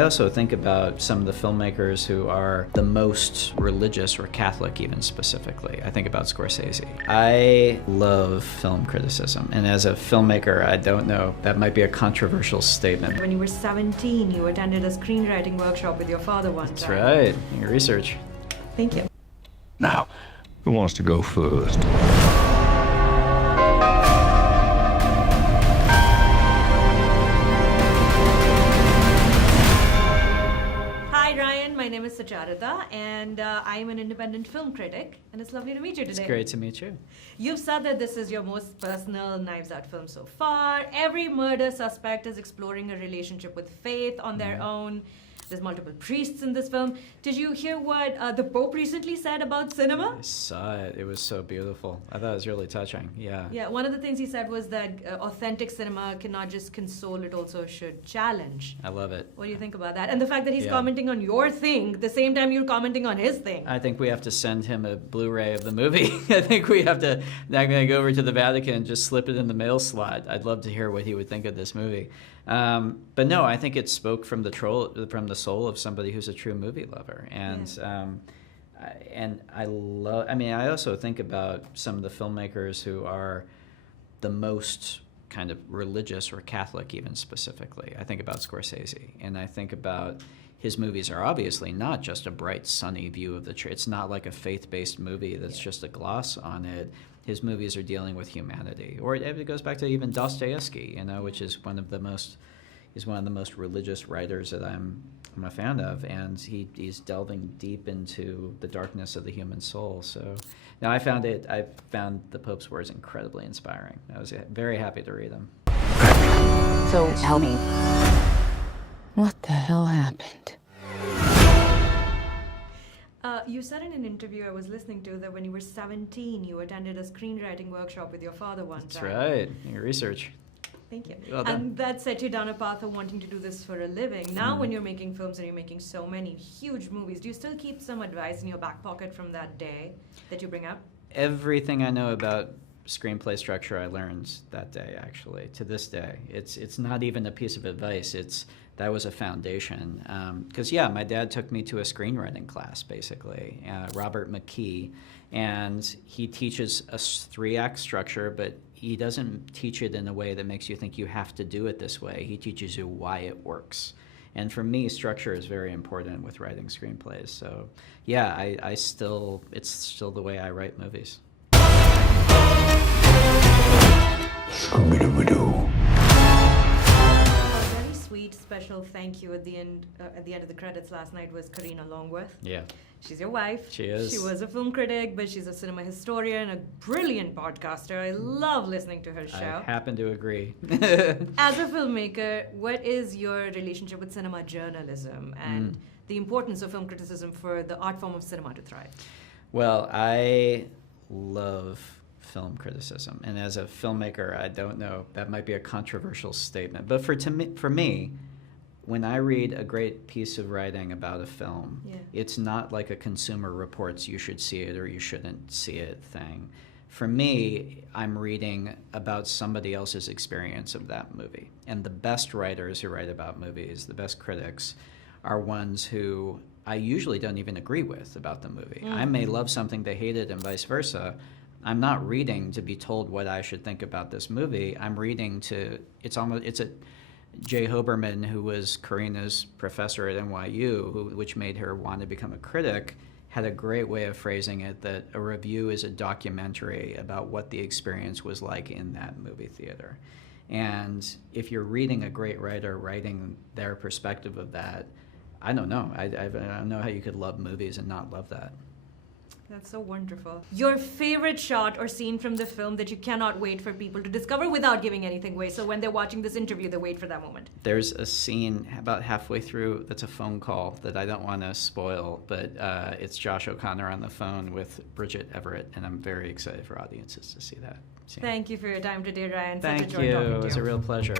I also think about some of the filmmakers who are the most religious or Catholic even specifically. I think about Scorsese. I love film criticism, and as a filmmaker, I don't know, that might be a controversial statement. When you were 17, you attended a screenwriting workshop with your father one time. That's right, your research. Thank you. Now, who wants to go first? Hi Ryan, my name is Sucharita, and I'm an independent film critic, and it's lovely to meet you today. It's great to meet you. You've said that this is your most personal Knives Out film so far. Every murder suspect is exploring a relationship with faith on their own. There's multiple priests in this film. Did you hear what the Pope recently said about cinema? I saw it. It was so beautiful. I thought it was really touching. Yeah. Yeah, one of the things he said was that authentic cinema cannot just console, it also should challenge. I love it. What do you think about that? And the fact that he's Yeah. commenting on your thing the same time you're commenting on his thing. I think we have to send him a Blu-ray of the movie. I think we have to, now I'm going to go over to the Vatican and just slip it in the mail slot. I'd love to hear what he would think of this movie. But no, I think it spoke from the soul of somebody who's a true movie lover. And I also think about some of the filmmakers who are the most kind of religious or Catholic even specifically. I think about Scorsese, and I think about his movies are obviously not just a bright, sunny view of the church. It's not like a faith-based movie that's just a gloss on it. His movies are dealing with humanity. Or it goes back to even Dostoevsky, which is one of the most religious writers that I'm a fan of, and he's delving deep into the darkness of the human soul. So now I found the Pope's words incredibly inspiring. I was very happy to read them. So tell me, what the hell happened? You said in an interview I was listening to that when you were 17, you attended a screenwriting workshop with your father one That's time. right, your research. Thank you. Well done. And that set you down a path of wanting to do this for a living. Now when you're making films and you're making so many huge movies, do you still keep some advice in your back pocket from that day that you bring up? Everything I know about screenplay structure I learned that day, actually, to this day. It's not even a piece of advice. That was a foundation. Because, my dad took me to a screenwriting class, basically, Robert McKee, and he teaches a 3-act structure, but he doesn't teach it in a way that makes you think you have to do it this way. He teaches you why it works. And for me, structure is very important with writing screenplays. So, it's still the way I write movies. Scooby-Doo. A very sweet, special thank you at the end of the credits last night was Karina Longworth. Yeah. She's your wife. She is. She was a film critic, but she's a cinema historian, a brilliant podcaster. I love listening to her show. I happen to agree. As a filmmaker, what is your relationship with cinema journalism and the importance of film criticism for the art form of cinema to thrive? Well, I love film criticism, and as a filmmaker, I don't know, that might be a controversial statement, but for me, when I read a great piece of writing about a film, it's not like a Consumer Reports you should see it or you shouldn't see it thing. For me, I'm reading about somebody else's experience of that movie. And the best writers who write about movies, the best critics, are ones who I usually don't even agree with about the movie. I may love something, they hate it, and vice versa. I'm not reading to be told what I should think about this movie. I'm reading Jay Hoberman, who was Karina's professor at NYU, which made her want to become a critic, had a great way of phrasing it that a review is a documentary about what the experience was like in that movie theater. And if you're reading a great writer writing their perspective of that, I don't know. I don't know how you could love movies and not love that. That's so wonderful. Your favorite shot or scene from the film that you cannot wait for people to discover without giving anything away, so when they're watching this interview, they wait for that moment. There's a scene about halfway through that's a phone call that I don't want to spoil, but it's Josh O'Connor on the phone with Bridget Everett, and I'm very excited for audiences to see that scene. Thank you for your time today, Ryan. Thank Such a joy you. talking to It was you. a real pleasure.